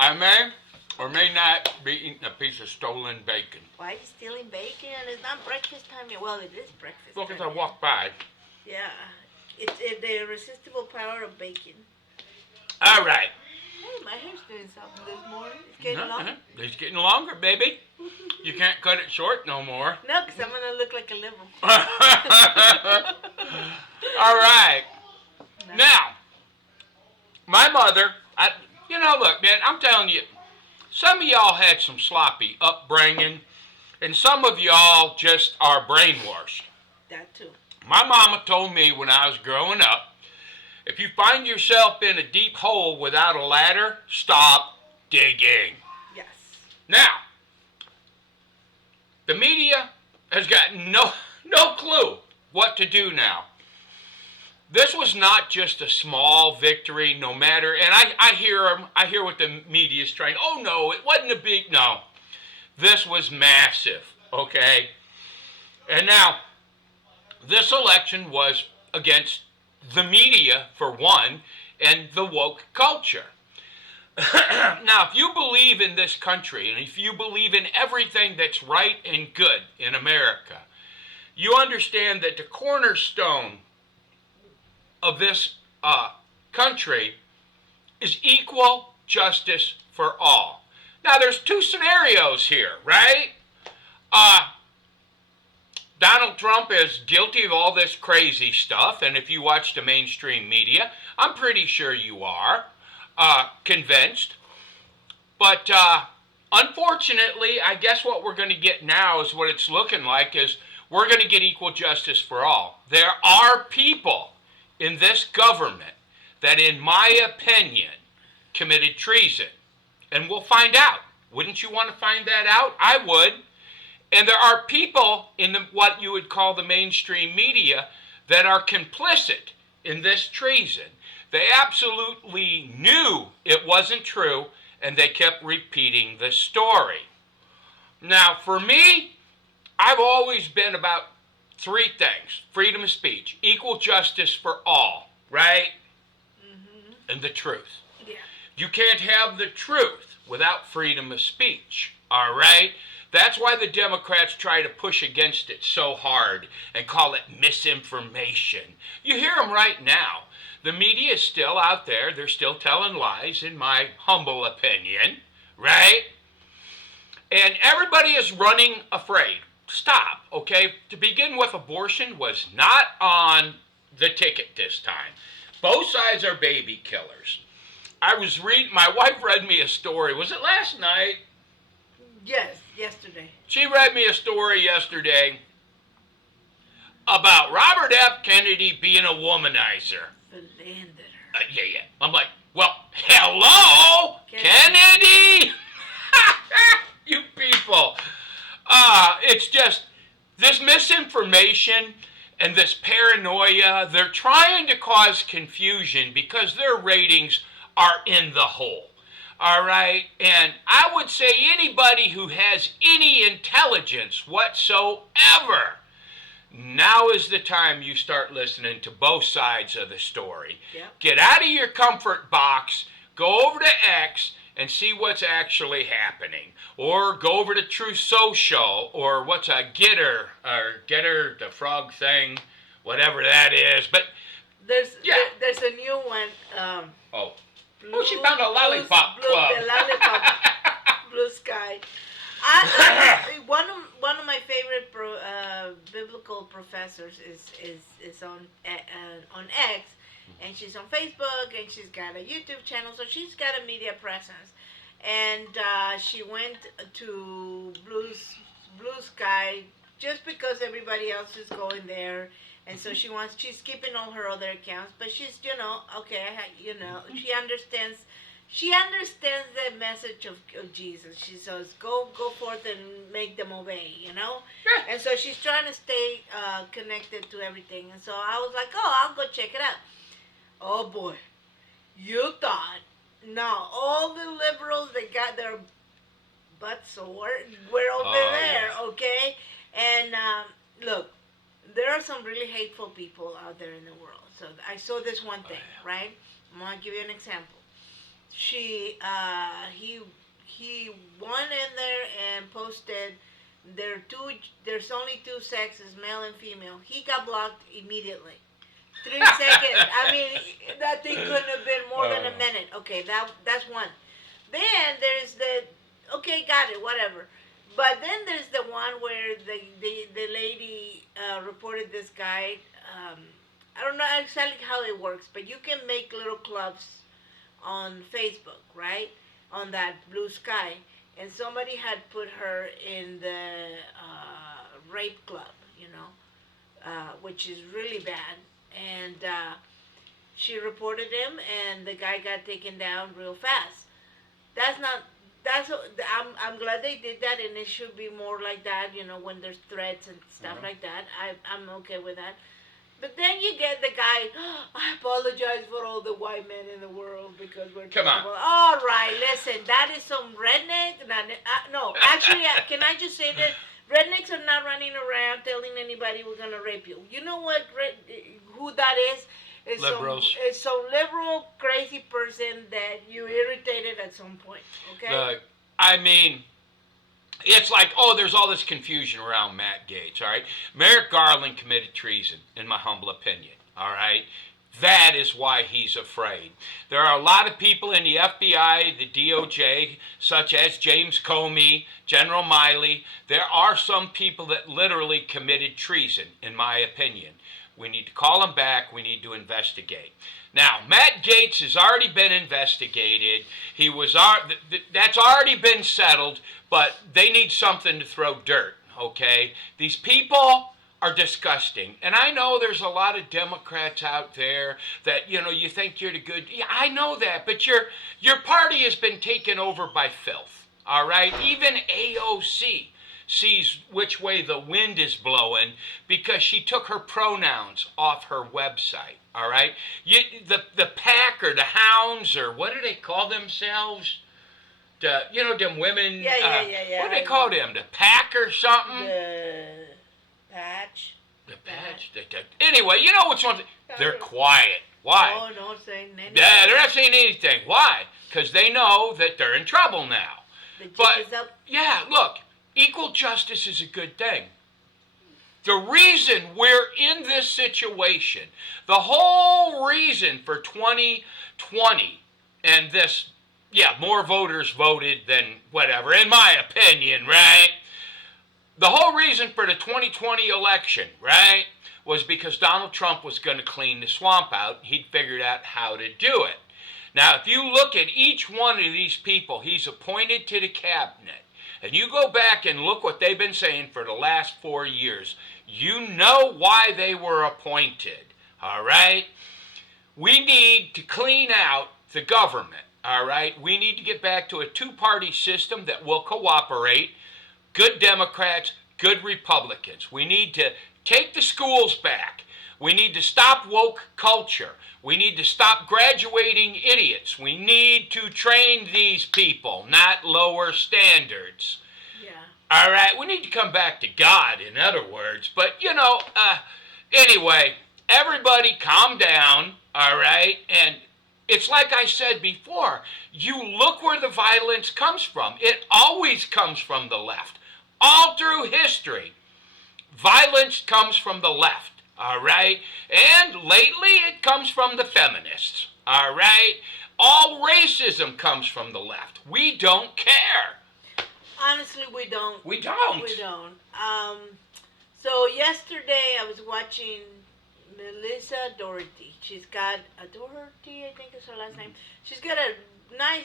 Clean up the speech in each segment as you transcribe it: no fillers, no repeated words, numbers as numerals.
I may or may not be eating a piece of stolen bacon. Why are you stealing bacon? It's not breakfast time yet. Well, it is breakfast Look as time I yet. walk by. Yeah. It's the irresistible power of bacon. All right. Hey, my hair's doing something this morning. It's getting long. It's getting longer, baby. You can't cut it short no more. No, because I'm going to look like a liberal. All right. No. Now, my mother, look, man, I'm telling you, some of y'all had some sloppy upbringing, and some of y'all just are brainwashed. That too. My mama told me when I was growing up, if you find yourself in a deep hole without a ladder, stop digging. Yes. Now, the media has got no clue what to do now. This was not just a small victory, no matter, and I hear what the media is trying, oh no, it wasn't a big, no. This was massive, okay? And now, this election was against the media, for one, and the woke culture. Now, if you believe in this country, and if you believe in everything that's right and good in America, you understand that the cornerstone of this country is equal justice for all. Now, there's two scenarios here, right? Donald Trump is guilty of all this crazy stuff, and if you watch the mainstream media, I'm pretty sure you are convinced. But unfortunately, I guess what we're going to get now is what it's looking like is we're going to get equal justice for all. There are people in this government that, in my opinion, committed treason. And we'll find out. Wouldn't you want to find that out? I would. And there are people in what you would call the mainstream media that are complicit in this treason. They absolutely knew it wasn't true, and they kept repeating the story. Now, for me, I've always been about three things. Freedom of speech, equal justice for all, right? Mm-hmm. And the truth. Yeah. You can't have the truth without freedom of speech, all right? That's why the Democrats try to push against it so hard and call it misinformation. You hear them right now. The media is still out there. They're still telling lies, in my humble opinion, right? And everybody is running afraid. Stop, okay? To begin with, abortion was not on the ticket this time. Both sides are baby killers. My wife read me a story. Was it last night? Yes, yesterday. She read me a story yesterday about Robert F. Kennedy being a womanizer. Philanderer. Yeah. I'm like, well, hello, Kennedy? You people. It's just this misinformation and this paranoia. They're trying to cause confusion because their ratings are in the hole. All right? And I would say anybody who has any intelligence whatsoever, now is the time you start listening to both sides of the story. Yep. Get out of your comfort box, go over to X, and see what's actually happening. Or go over to Truth Social, or what's a Getter, the frog thing, whatever that is. But there's a new one. She found a lollipop club. The lollipop Blue Sky. One of my favorite biblical professors is on X, and she's on Facebook, and she's got a YouTube channel, so she's got a media presence. And she went to Blue Sky just because everybody else is going there, and so she's keeping all her other accounts, but she's she understands. She understands the message of Jesus. She says, go forth and make them obey, Yeah. And so she's trying to stay connected to everything. And so I was like, I'll go check it out. Oh, boy. You thought. No, all the liberals, they got their butts sore. We're over there, yes. okay? And look, there are some really hateful people out there in the world. So I saw this one thing, right? I'm going to give you an example. She he went in there and posted there's only two sexes, male and female. He got blocked immediately. 3 seconds. I mean, that thing couldn't have been more than a minute. Okay, that's one. Then there's the okay, got it, whatever. But then there's the one where the lady reported this guy. I don't know exactly how it works, but you can make little clubs on Facebook, right? On that Blue Sky, and somebody had put her in the rape club, which is really bad. And she reported him, and the guy got taken down real fast. That's not. I'm glad they did that, and it should be more like that. When there's threats and stuff like that. I'm okay with that. But then you get the guy. Oh, I apologize for all the white men in the world because we're. Come on. All right, listen. That is some redneck. No, actually, can I just say that rednecks are not running around telling anybody we're gonna rape you. You know what? Who that is? It's Liberals. It's some liberal, crazy person that you irritated at some point. Okay. I mean, it's like, there's all this confusion around Matt Gaetz, all right? Merrick Garland committed treason, in my humble opinion, all right? That is why he's afraid. There are a lot of people in the FBI, the DOJ, such as James Comey, General Miley. There are some people that literally committed treason, in my opinion. We need to call them back. We need to investigate. Now, Matt Gaetz has already been investigated. That's already been settled, but they need something to throw dirt, okay? These people are disgusting. And I know there's a lot of Democrats out there that, you think you're the good. Yeah, I know that, but your party has been taken over by filth, all right? Even AOC sees which way the wind is blowing because she took her pronouns off her website, all right? The pack or the hounds or what do they call themselves? Them women. Yeah. What do they call them? The pack or something? The patch. The patch. Anyway, you know what's one thing? They're quiet. Why? Oh, no saying anything. Yeah, they're not saying anything. Why? Because they know that they're in trouble now. The jig But is up. yeah, look, equal justice is a good thing. The reason we're in this situation, the whole reason for 2020 and this, more voters voted than whatever, in my opinion, right? The whole reason for the 2020 election, right, was because Donald Trump was going to clean the swamp out. He'd figured out how to do it. Now, if you look at each one of these people he's appointed to the cabinet, and you go back and look what they've been saying for the last 4 years, you know why they were appointed, all right? We need to clean out the government, all right? We need to get back to a two-party system that will cooperate. Good Democrats, good Republicans. We need to take the schools back. We need to stop woke culture. We need to stop graduating idiots. We need to train these people, not lower standards. Yeah. All right, we need to come back to God, in other words. But, anyway, everybody calm down, all right? And it's like I said before, you look where the violence comes from. It always comes from the left. All through history, violence comes from the left, all right? And lately, it comes from the feminists, all right? All racism comes from the left. We don't care. Honestly, we don't. We don't. We don't. So yesterday I was watching Melissa Doherty. She's got a Doherty, I think is her last name. She's got a nice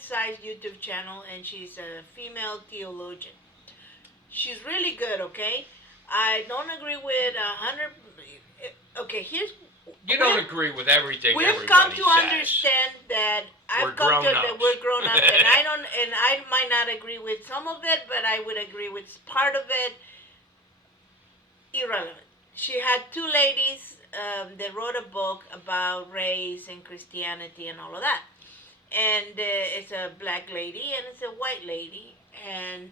sized YouTube channel, and she's a female theologian. She's really good, okay? I don't agree with 100. Okay, here's. You don't agree with everything We've everybody come to says. understand that We're grown-ups. that we're grown up, and I might not agree with some of it, but I would agree with part of it. Irrelevant. She had two ladies that wrote a book about race and Christianity and all of that, and it's a black lady and it's a white lady, and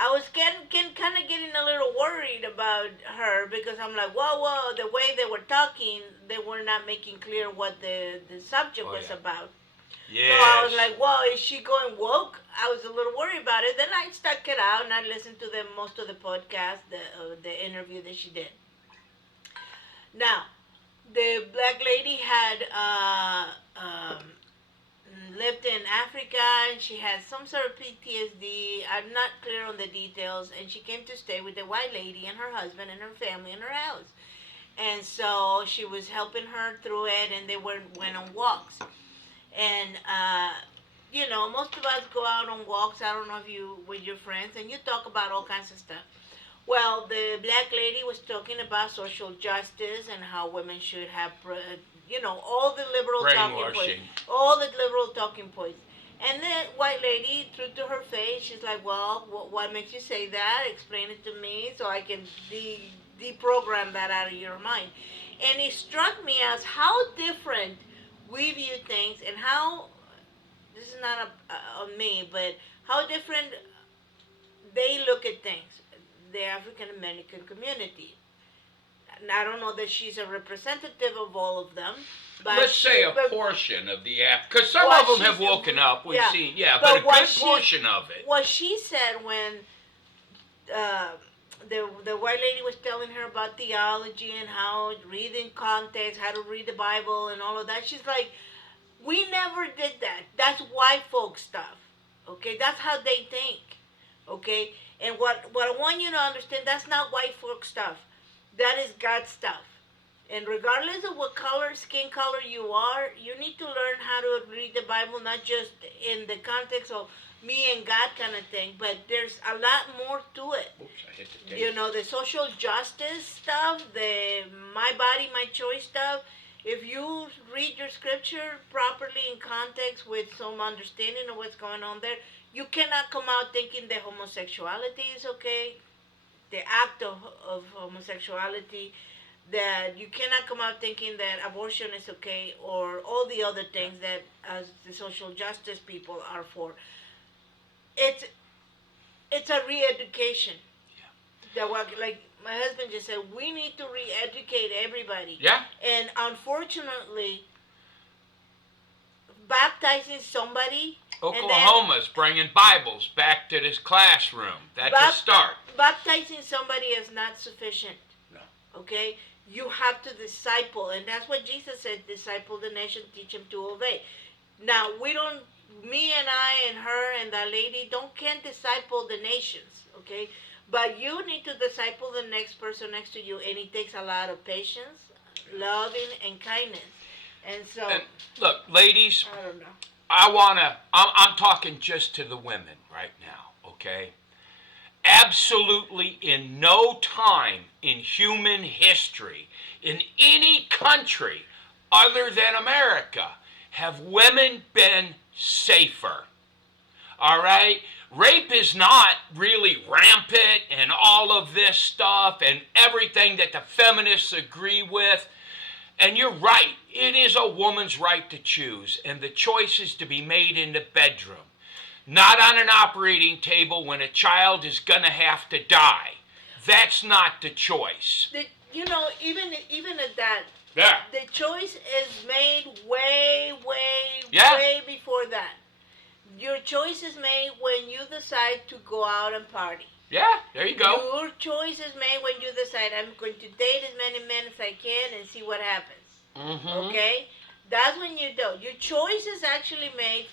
I was kind of getting a little worried about her because I'm like, whoa, the way they were talking, they were not making clear what the subject was about. Yeah, So I was like, well, is she going woke? I was a little worried about it. Then I stuck it out and I listened to most of the podcast, the interview that she did. Now, the black lady had lived in Africa and she had some sort of PTSD. I'm not clear on the details. And she came to stay with the white lady and her husband and her family in her house. And so she was helping her through it, and they went on walks. And most of us go out on walks. I don't know if you with your friends, and you talk about all kinds of stuff. Well, the black lady was talking about social justice and how women should have, all the liberal talking points. All the liberal talking points. And the white lady, true to her face, she's like, well, what makes you say that? Explain it to me so I can deprogram that out of your mind. And it struck me as how different we view things and how, this is not on me, but how different they look at things. The African American community. And I don't know that she's a representative of all of them. But let's say a portion of the app, because some of them have woken up. We've seen, but a good portion of it. What she said when the white lady was telling her about theology and how reading context, how to read the Bible and all of that, she's like, we never did that. That's white folk stuff. Okay, that's how they think. Okay. And what I want you to understand, that's not white folk stuff. That is God stuff. And regardless of what skin color you are, you need to learn how to read the Bible, not just in the context of me and God kind of thing, but there's a lot more to it. Oops, I hit the tape. The social justice stuff, the my body, my choice stuff. If you read your scripture properly in context with some understanding of what's going on there, you cannot come out thinking that homosexuality is okay, the act of homosexuality, that you cannot come out thinking that abortion is okay, or all the other things that as the social justice people are for. It's a re-education. That like my husband just said, we need to re-educate everybody. Yeah. And unfortunately, baptizing somebody. Oklahoma's bringing Bibles back to this classroom. That's a start. Baptizing somebody is not sufficient. No. Okay? You have to disciple, and that's what Jesus said, disciple the nation, teach them to obey. Now, me and I and her and that lady can't disciple the nations, okay? But you need to disciple the next person next to you, and it takes a lot of patience, loving, and kindness. And so... And look, ladies... I don't know. I'm talking just to the women right now, okay? Absolutely in no time in human history, in any country other than America, have women been safer. All right? Rape is not really rampant and all of this stuff and everything that the feminists agree with. And you're right, it is a woman's right to choose, and the choice is to be made in the bedroom. Not on an operating table when a child is going to have to die. That's not the choice. Even at that, yeah. The choice is made way before that. Your choice is made when you decide to go out and party. Yeah, there you go. Your choice is made when you decide, I'm going to date as many men as I can and see what happens. Mm-hmm. Okay? That's when you do. Your choice is actually made,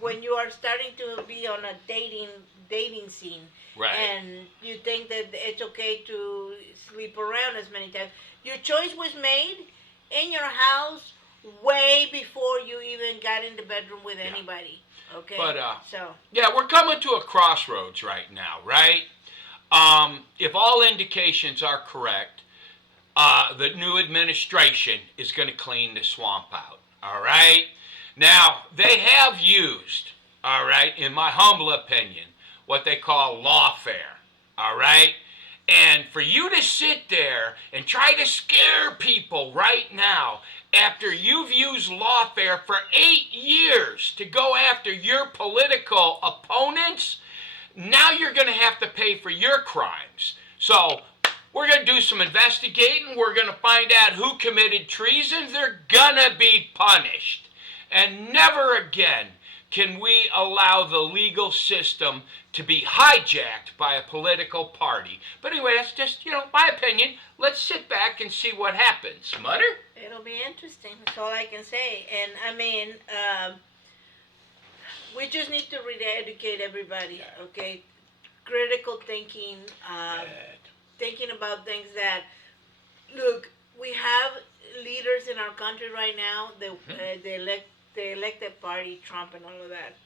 when you are starting to be on a dating scene. Right. And you think that it's okay to sleep around as many times. Your choice was made in your house way before you even got in the bedroom with anybody. Okay, but we're coming to a crossroads right now, right? If all indications are correct, the new administration is going to clean the swamp out. All right. Now they have used, all right, in my humble opinion, what they call lawfare. All right. And for you to sit there and try to scare people right now after you've used lawfare for 8 years to go after your political opponents, now you're going to have to pay for your crimes. So we're going to do some investigating. We're going to find out who committed treason. They're going to be punished. And never again can we allow the legal system to be hijacked by a political party. But anyway, that's just, my opinion. Let's sit back and see what happens. Mutter? It'll be interesting. That's all I can say. And I mean, we just need to re-educate everybody, okay? Critical thinking, thinking about things that, look, we have leaders in our country right now, the elected party, Trump and all of that.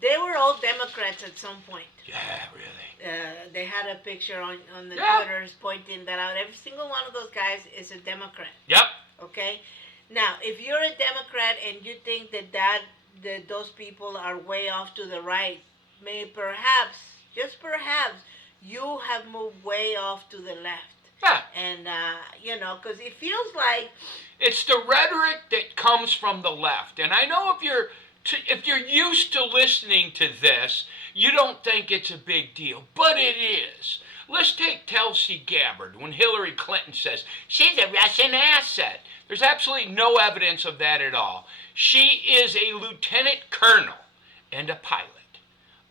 They were all Democrats at some point. Yeah, really. They had a picture on the Yeah. Twitters pointing that out. Every single one of those guys is a Democrat. Yep. Okay? Now, if you're a Democrat and you think that those people are way off to the right, perhaps, just perhaps, you have moved way off to the left. Yeah. And, because it feels like... It's the rhetoric that comes from the left. And I know if you're used to listening to this, you don't think it's a big deal. But it is. Let's take Tulsi Gabbard when Hillary Clinton says she's a Russian asset. There's absolutely no evidence of that at all. She is a lieutenant colonel and a pilot.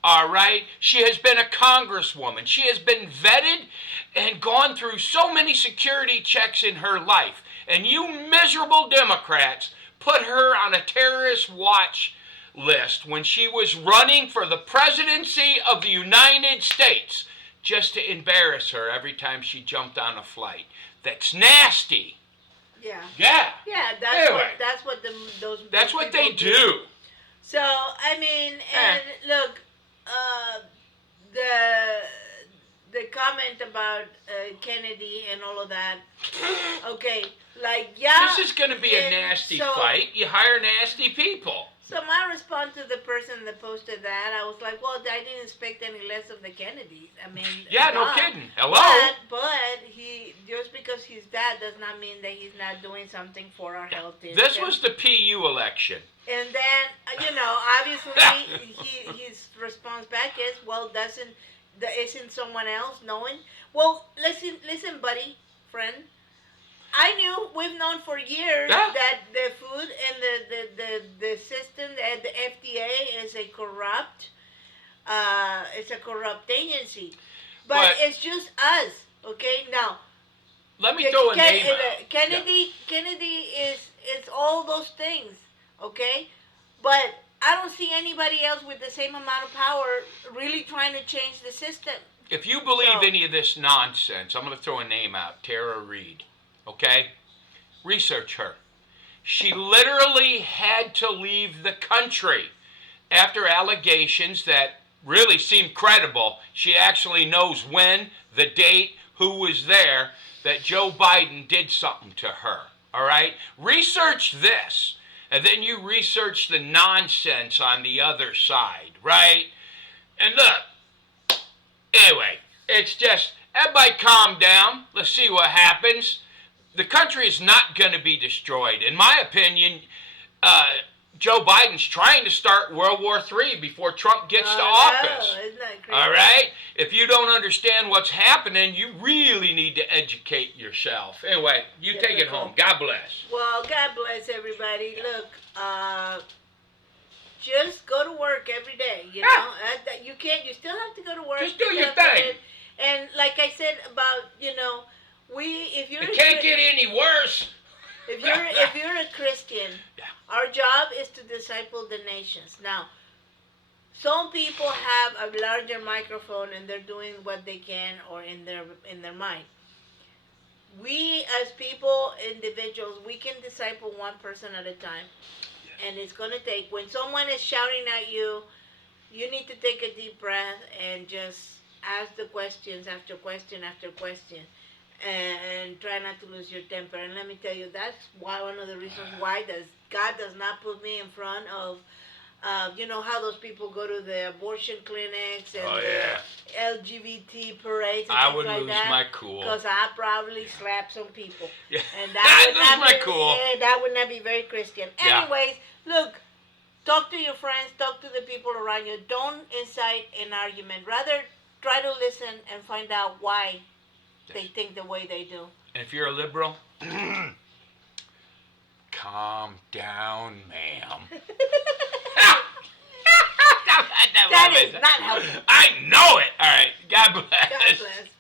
All right? She has been a congresswoman. She has been vetted and gone through so many security checks in her life. And you miserable Democrats put her on a terrorist watch list when she was running for the presidency of the United States just to embarrass her every time she jumped on a flight. That's nasty. Yeah. Yeah. Yeah, that's what they do. So, I mean, and look, the comment about Kennedy and all of that, okay, This is going to be a nasty fight. You hire nasty people. So my response to the person that posted that, I was like, well, I didn't expect any less of the Kennedys. I mean... Yeah, no kidding. Hello? But just because he's that does not mean that he's not doing something for our health. This was the PU election. And then, obviously, his response back is, well, isn't someone else knowing? Well, listen, buddy, friend. I knew, we've known for years that the food and the system, the FDA is a corrupt agency. But it's just us, okay? Now, let me throw a name out. Kennedy is all those things, okay? But I don't see anybody else with the same amount of power really trying to change the system. If you believe any of this nonsense, I'm going to throw a name out, Tara Reid. Okay? Research her. She literally had to leave the country after allegations that really seemed credible. She actually knows when, the date, who was there, that Joe Biden did something to her. All right? Research this. And then you research the nonsense on the other side. Right? And look. Anyway, it's just, everybody calm down. Let's see what happens. The country is not going to be destroyed. In my opinion, Joe Biden's trying to start World War III before Trump gets to office. Isn't that crazy? All right? If you don't understand what's happening, you really need to educate yourself. Anyway, you take it home. God bless. Well, God bless everybody. Look, just go to work every day. You know, you still have to go to work. Just do your thing. And like I said about, it can't get any worse. If you're a Christian, our job is to disciple the nations. Now, some people have a larger microphone and they're doing what they can or in their mind. We as people, individuals, we can disciple one person at a time. And it's going to take, when someone is shouting at you, you need to take a deep breath and just ask the questions after question after question. And try not to lose your temper. And let me tell you, that's one of the reasons why God does not put me in front of, how those people go to the abortion clinics and the LGBT parades and I things would like lose that. my cool. Because I probably slap some people. Yeah. And that cool. That would not be very Christian. Yeah. Anyways, look, talk to your friends, talk to the people around you. Don't incite an argument. Rather, try to listen and find out why they think the way they do. And if you're a liberal, Calm down, ma'am. That is not helpful. I know it. All right. God bless. God bless.